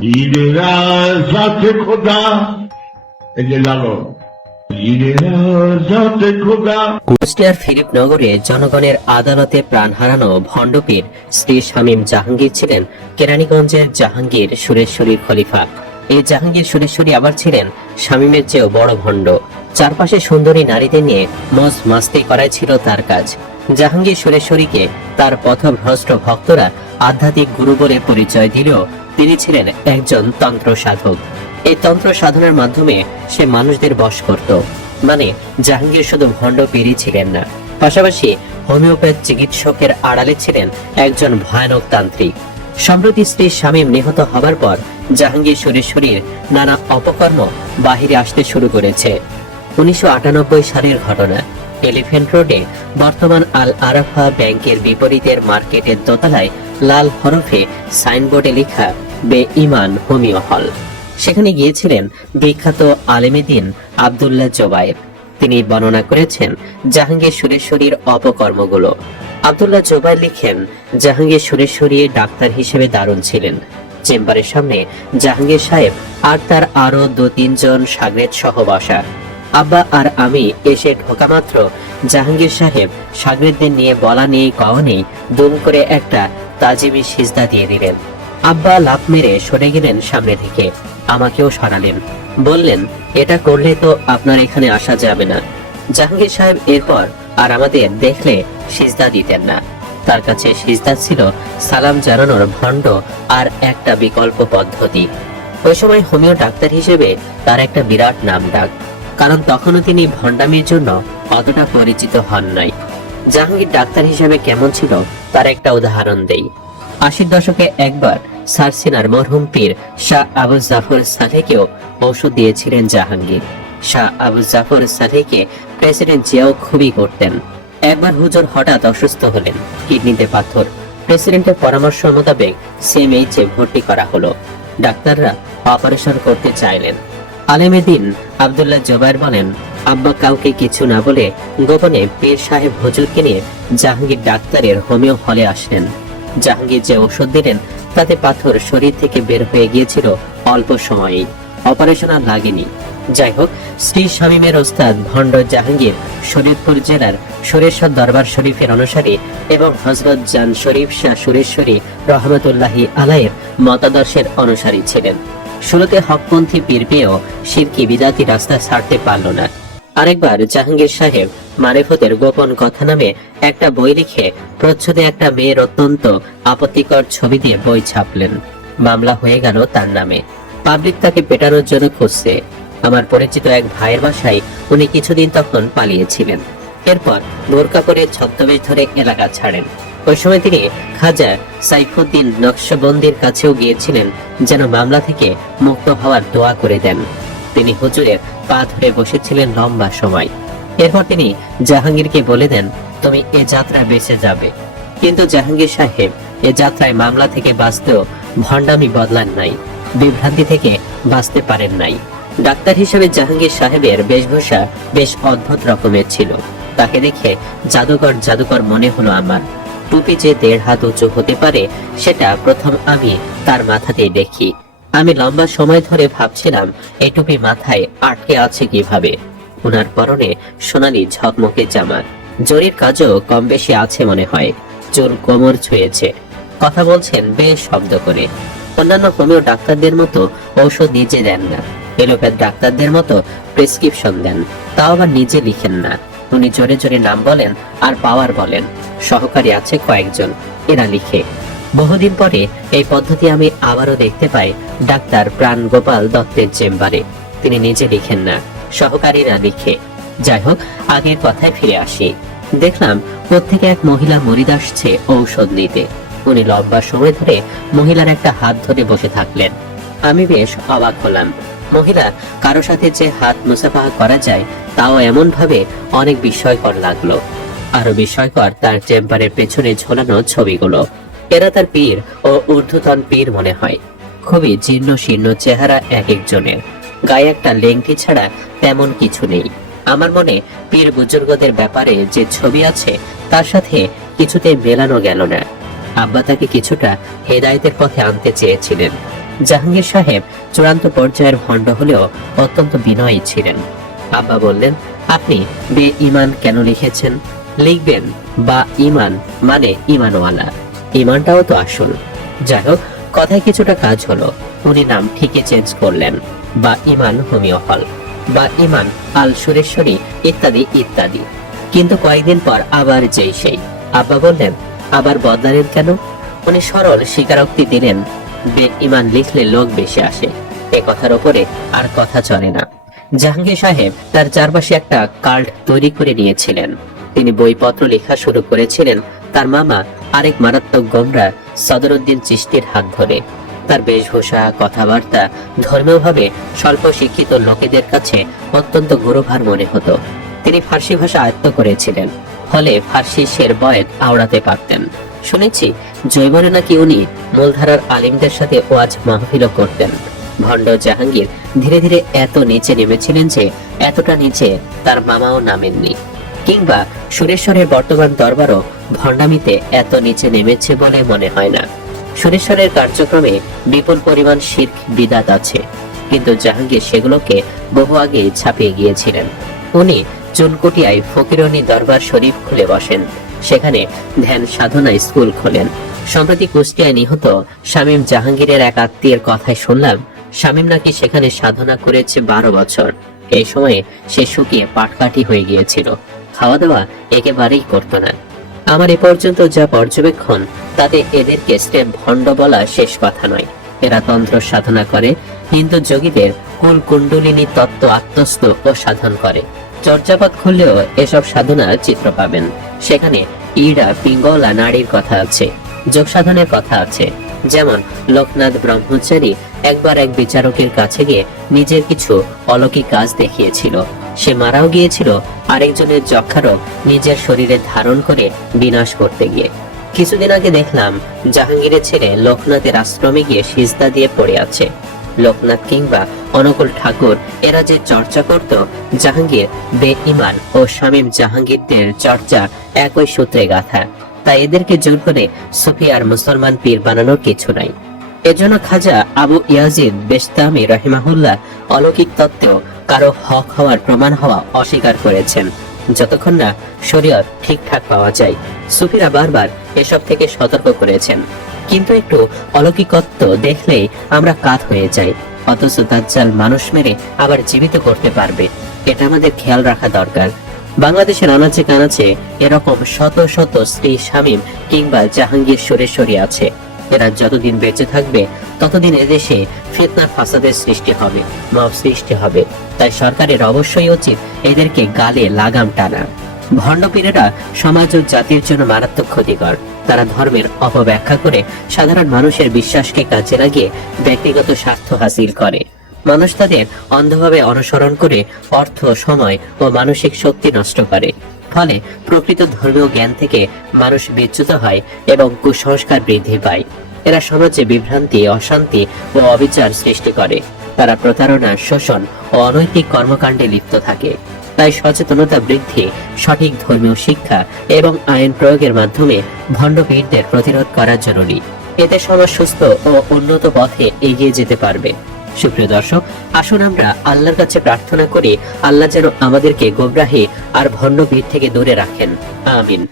ঈদেরা সাথে খোদা, এই যে লালন, ঈদেরা সাথে খোদা। কুষ্টিয়ার ফিলিপনগরে জনগণের আদালতে প্রাণ হারানো ভণ্ডপীর শ্রী শামীম জাহাঙ্গীর ছিলেন কেরানীগঞ্জের জাহাঙ্গীর সুরেশ্বরীর খলিফা। এই জাহাঙ্গীর সুরেশ্বরী আবার ছিলেন শামীমের চেয়েও বড় ভণ্ড। চারপাশে সুন্দরী নারীদের নিয়ে মজ মাস্তি করাই ছিল তার কাজ। জাহাঙ্গীর সুরেশ্বরীকে তার পথভ্রষ্ট ভক্তরা আধ্যাত্মিক গুরু বলে পরিচয় দিলেও তিনি ছিলেন একজন তন্ত্র সাধক। এই তন্ত্র সাধনার মাধ্যমে সে মানুষদের বশ করত। মানে জাহাঙ্গীর শুধু ভণ্ড পীরই ছিলেন না, পাশাপাশি হোমিওপ্যাথ চিকিৎসকের আড়ালে ছিলেন একজন ভয়ানক তান্ত্রিক। সম্প্রতি স্ত্রী শামীম নিহত হবার পর জাহাঙ্গীর সুরেশ্বরীর নানা অপকর্ম বাহিরে আসতে শুরু করেছে। 1998 সালের ঘটনা। এলিফ্যান্ট রোডে বর্তমান আল আরাফা ব্যাংকের বিপরীতের মার্কেটের দোতলায় লাল হরফে সাইনবোর্ডে লেখা বে-ঈমান হোমিও হল। সেখানে গিয়েছিলেন বিখ্যাত আলেমে দ্বীন আব্দুল্লাহ জোবায়ের। তিনি বর্ণনা করেছেন জাহাঙ্গীর সুরেশ্বরীর অপকর্মগুলো। আব্দুল্লাহ জোবায়ের লিখেন, জাহাঙ্গীর সুরেশ্বরী ডাক্তার হিসেবে দারুণ ছিলেন। চেম্বারের সামনে জাহাঙ্গীর সাহেব আর তার আরো 2-3 জন শাগরেদ সহ বসা। আব্বা আর আমি এসে ঢোকা মাত্র জাহাঙ্গীর সাহেব শাগরেদদের নিয়ে বলা নেই কওয়া নেই দুম করে একটা তাজিমি সিজদা দিয়ে দিলেন। আব্বা লাফ মেরে সরে গেলেন সামনে থেকে, আমাকেও সরালেন, বললেন, এটা করলে তো আপনার এখানে আসা যাবে না। জাহাঙ্গীর সাহেব এরপর আর আমাদের দেখলে সিজদা দিতেন না। তার কাছে সিজদা ছিল সালাম জানানোর ভণ্ড আর একটা বিকল্প পদ্ধতি। ওই সময় হোমিও ডাক্তার হিসেবে তার একটা বিরাট নাম ডাক, কারণ তখনও তিনি ভণ্ডামির জন্য অতটা পরিচিত হন নাই। জাহাঙ্গীর ডাক্তার হিসেবে কেমন ছিল তার একটা উদাহরণ দেই। 80 দশকে একবার সারসিনার মরহুম পীর শাহ আবু জাফর সালেহকেও ঔষধ দিয়েছিলেন জাহাঙ্গীর। শাহ আবু জাফর সালেহকে প্রেসিডেন্ট জিয়াও খুবই করতেন। একবার হুজুর হঠাৎ অসুস্থ হলেন, কিডনিতে পাথর। প্রেসিডেন্টের পরামর্শ মোতাবেক সিএমএইচে ভর্তি করা হলো। ডাক্তাররা অপারেশন করতে চাইলেন। আলেমে দ্বীন আব্দুল্লাহ জোবায়ের বলেন, আব্বা কাউকে কিছু না বলে গোপনে পীর সাহেব হুজুরকে নিয়ে জাহাঙ্গীর ডাক্তারের হোমিও হলে আসলেন। জাহাঙ্গীর যে ঔষধ দিলেন তাতে পাথর শরীর থেকে বের হয়ে গিয়েছিল অল্প সময়েই, অপারেশন আর লাগেনি। যাই হোক, শ্রী শামীমের ওস্তাদ ভণ্ড জাহাঙ্গীর শরীয়তপুর জেলার সুরেশ্বর দরবার শরীফের অনুসারী এবং হযরত জান শরীফ শাহ সুরেশ্বরী রহমতুল্লাহি আলাইহির মতাদর্শের অনুসারী ছিলেন। শুরুতে হকপন্থী পীর পেয়েও শিরকি বিদাতি রাস্তা ছাড়তে পারল না। আরেকবার জাহাঙ্গীর সাহেব মারিফতের গোপন কথা নামে একটা বই লিখে প্রচ্ছদে একটা মেয়ের অত্যন্ত আপত্তিকর ছবি দিয়ে বই ছাপলেন। মামলা হয়ে গেল তার নামে। পাবলিক তাকে পেটানোর জন্য খুঁজছে। আমার পরিচিত এক ভাইয়ের বাসায় উনি কিছুদিন তখন পালিয়েছিলেন। এরপর বোরকা পরে ছদ্মবেশ ধরে এলাকা ছাড়েন। ওই সময় তিনি খাজা সাইফুদ্দিন নকশবন্দির কাছেও গিয়েছিলেন যেন মামলা থেকে মুক্ত হওয়ার দোয়া করে দেন। তিনি হুজুরের পা ধরে বসেছিলেন লম্বা সময়। এরপর তিনি জাহাঙ্গীরকে বলে দেন, তুমি এ যাত্রায় বেঁচে যাবে। কিন্তু জাহাঙ্গীর সাহেব এ যাত্রায় মামলা থেকে বাঁচতেও ভণ্ডামি বদলান নাই, বিভ্রান্তি থেকে বাঁচতে পারেন নাই। ডাক্তার হিসেবে জাহাঙ্গীর সাহেবের বেশভূষা বেশ অদ্ভুত রকমের ছিল। তাকে দেখে জাদুকর জাদুকর মনে হলো আমার। টুপি যে 1.5 হাত উঁচু হতে পারে সেটা প্রথম আমি তার মাথাতেই দেখি। আমি লম্বা সময় ধরে ভাবছিলাম এই টুপি মাথায় আটকে আছে কিভাবে। ওনার পরনে সোনালী ঝকমকে জামা, জরির কাজও কম বেশি আছে মনে হয়। চুল কোমর ছুঁয়েছে, কথা বলছেন বেশ শব্দ করে। অন্যান্য হোমিও ডাক্তারদের মতো ঔষধ নিজে দেন না, এলোপ্যাথ ডাক্তারদের মতো প্রেসক্রিপশন দেন, তাও আবার নিজে লিখেন না। উনি জোরে জোরে নাম বলেন আর পাওয়ার বলেন। সহকারী আছে কয়েকজন, এরা লিখে। বহুদিন পরে এই পদ্ধতি আমি আবারও দেখতে পাই ডাক্তার প্রাণ গোপাল দত্তের চেম্বারে। তিনি নিজে লিখেন না, সহকারীরা লিখে। যাই হোক, আগের কথায় ফিরে আসি। দেখলাম প্রত্যেকে এক মহিলা মরিদ আসছে ঔষধ নিতে। উনি লম্বা সময় ধরে মহিলার একটা হাত ধরে বসে থাকলেন। আমি বেশ অবাক হলাম। মহিলা কারো সাথে যে হাত মুসাফাহা করা যায় তাও এমন ভাবে অনেক বিস্ময়কর লাগলো। আরো বিস্ময়কর তার চেম্বারের পেছনে ঝোলানো ছবিগুলো। এরা তার পীর ও ঊর্ধ্বতন পীর মনে হয়। খুবই জীর্ণ শীর্ণ চেহারা এক একজনের, গায়ে একটা লেংটি ছাড়া তেমন কিছু নেই। আমার মনে পীর বুজুর্গদের ব্যাপারে যে ছবি আছে তার সাথে কিছুতেই মেলানো গেল না। আব্বা তাকে কিছুটা হেদায়েতের পথে আনতে চেয়েছিলেন। জাহাঙ্গীর সাহেব চূড়ান্ত পর্যায়ের ভণ্ড হলেও অত্যন্ত বিনয়ী ছিলেন। আব্বা বললেন, আপনি বে-ঈমান কেন লিখেছেন? লিখবেন বা ঈমান মানে ঈমানওয়ালা, ঈমানটাও তো আসল। যাই হোক, কথায় কিছুটা কাজ হলো। উনি নাম ঠিকই চেঞ্জ করলেন, বা ঈমান হোমিও হল, বা ঈমান আল সুরেশ্বরী, ইত্যাদি ইত্যাদি। কিন্তু কয়েকদিন পর আবার যেই সেই। আব্বা বললেন, আবার বদলালেন কেন? উনি সরল স্বীকারোক্তি দিলেন, বে-ঈমান লিখলে লোক বেশি আসে। এ কথার ওপরে আর কথা চলে না। জাহাঙ্গীর সাহেব তার চারপাশে একটা কাল্ট তৈরি করে নিয়েছিলেন। তিনি বইপত্র লেখা শুরু করেছিলেন তার মামা আরেক মারাত্মক গোমরা সদরুদ্দিন চিশতির হাত ধরে। তার বেশভূষা, কথাবার্তা ধর্মীয়ভাবে স্বল্প শিক্ষিত লোকেদের কাছে অত্যন্ত গুরুভার মনে হতো। তিনি ফার্সি ভাষা আয়ত্ত করেছিলেন, ফলে ফার্সি শের বয়েত আওড়াতে পারতেন। শুনেছি জৈবনে নাকি উনি মূলধারার আলিমদের সাথে ওয়াজ মাহফিলও করতেন। ভণ্ড জাহাঙ্গীর ধীরে ধীরে এত নিচে নেমেছিলেন যে এতটা নিচে তার মামাও নামেননি, কিংবা সুরেশ্বরের বর্তমান দরবারও ভণ্ডামিতে এত নিচে নেমেছে বলে মনে হয় না। সুরেশ্বরের কার্যক্রমে বিপুল পরিমাণ শিরক বিদাত আছে, কিন্তু জাহাঙ্গীর সেগুলোকে বহু আগে ছাপিয়ে গিয়েছিলেন। উনি চুনকুটিয়ায় ফকিরনী দরবার শরীফ খুলে বসেন, সেখানে ধ্যান সাধনা স্কুল খোলেন। সম্প্রতি কুষ্টিয়ায় নিহত শামীম জাহাঙ্গীরের এক আত্মীয়ের কথায় শুনলাম, শামীম নাকি সেখানে সাধনা করেছে 12 বছর। এই সময়ে সে শুকিয়ে পাটকাঠি হয়ে গিয়েছিল, খাওয়া দাওয়া একেবারেই করতো না। আমার এ পর্যন্ত যা পর্যবেক্ষণ, তাতে এদেরকে স্টেপ ভণ্ড বলা শেষ কথা নয়। এরা তন্ত্র সাধনা করে, হিন্দু যোগীদের কুল কুণ্ডলিনী তত্ত্ব আত্মস্থ ও সাধন করে। চর্যাপদ খুললেও এসব সাধনার চিত্র পাবেন। সেখানে ইড়া পিঙ্গলা নারীর কথা আছে, যোগ সাধনের কথা আছে। যেমন লোকনাথ ব্রহ্মচারী একবার এক বিচারকের কাছে গিয়ে নিজের কিছু অলৌকিক কাজ দেখিয়েছিল। সে মারাও গিয়েছিল আরেকজনের যক্ষারও নিজের শরীরে ধারণ করে বিনাশ করতে গিয়ে। কিছুদিন আগে দেখলাম জাহাঙ্গীরের ছেলে লোকনাথের আশ্রমে গিয়ে সিজদা দিয়ে পড়ে আছে। লোকনাথ কিংবা অনুকূল ঠাকুর এরা যে চর্চা করত, জাহাঙ্গীর বে-ঈমান ও শামীম জাহাঙ্গীরদের চর্চা একই সূত্রে গাঁথা। তাই এদেরকে জোর করে সুফি আর মুসলমান পীর বানানোর কিছু নাই। এজন্য খাজা আবু ইয়াজিদ বেস্তামি রহিমাহুল্লাহ অলৌকিক তত্ত্বেও কারো হক হওয়ার প্রমাণ হওয়া অস্বীকার করেছেন, যতক্ষণ না শরীয়ত ঠিকঠাক পাওয়া যায়। সুফিরা বারবার এসব থেকে সতর্ক করেছেন, কিন্তু একটু অলৌকিকত্ব দেখলেই আমরা কাত হয়ে যাই। অথচ দাজ্জাল মানুষ মেরে আবার জীবিত করতে পারবে, এটা আমাদের খেয়াল রাখা দরকার। বাংলাদেশের আনাচে কানাচে এরকম শত শত স্ত্রী শামীম কিংবা জাহাঙ্গীর সুরেশ্বরী আছে। এরা যতদিন বেঁচে থাকবে ততদিন এদেশে ফিতনা ফাসাদের সৃষ্টি হবে, মব সৃষ্টি হবে। তাই সরকারের অবশ্যই উচিত এদেরকে গালে লাগাম টানা। ভণ্ডপীরেরা সমাজ ও জাতির জন্য মারাত্মক ক্ষতিকর। তারা ধর্মের অপব্যাখ্যা করে সাধারণ মানুষের বিশ্বাসকে কাজে লাগিয়ে ব্যক্তিগত স্বার্থ হাসিল করে। মানুষ তাদের অন্ধভাবে অনুসরণ করে অর্থ, সময় ও মানসিক শক্তি নষ্ট করে। ফলে প্রকৃত ধর্মীয় জ্ঞান থেকে মানুষ বিচ্যুত হয় এবং কুসংস্কার বৃদ্ধি পায়। এরা সমাজে বিভ্রান্তি, অশান্তি ও অবিচার সৃষ্টি করে। তারা প্রতারণা, শোষণ ও অনৈতিক কর্মকাণ্ডে লিপ্ত থাকে। তাই সচেতনতা বৃদ্ধি, সঠিক ধর্মীয় শিক্ষা এবং আইন প্রয়োগের মাধ্যমে ভণ্ডপীরদের প্রতিরোধ করা জরুরি। এতে সমাজ সুস্থ ও উন্নত পথে এগিয়ে যেতে পারবে। সুপ্রিয় দর্শক, আসুন আমরা আল্লাহর কাছে প্রার্থনা করি, আল্লাহ যেন আমাদেরকে গোমরাহি আর ভণ্ডপীর থেকে দূরে রাখেন। আমিন।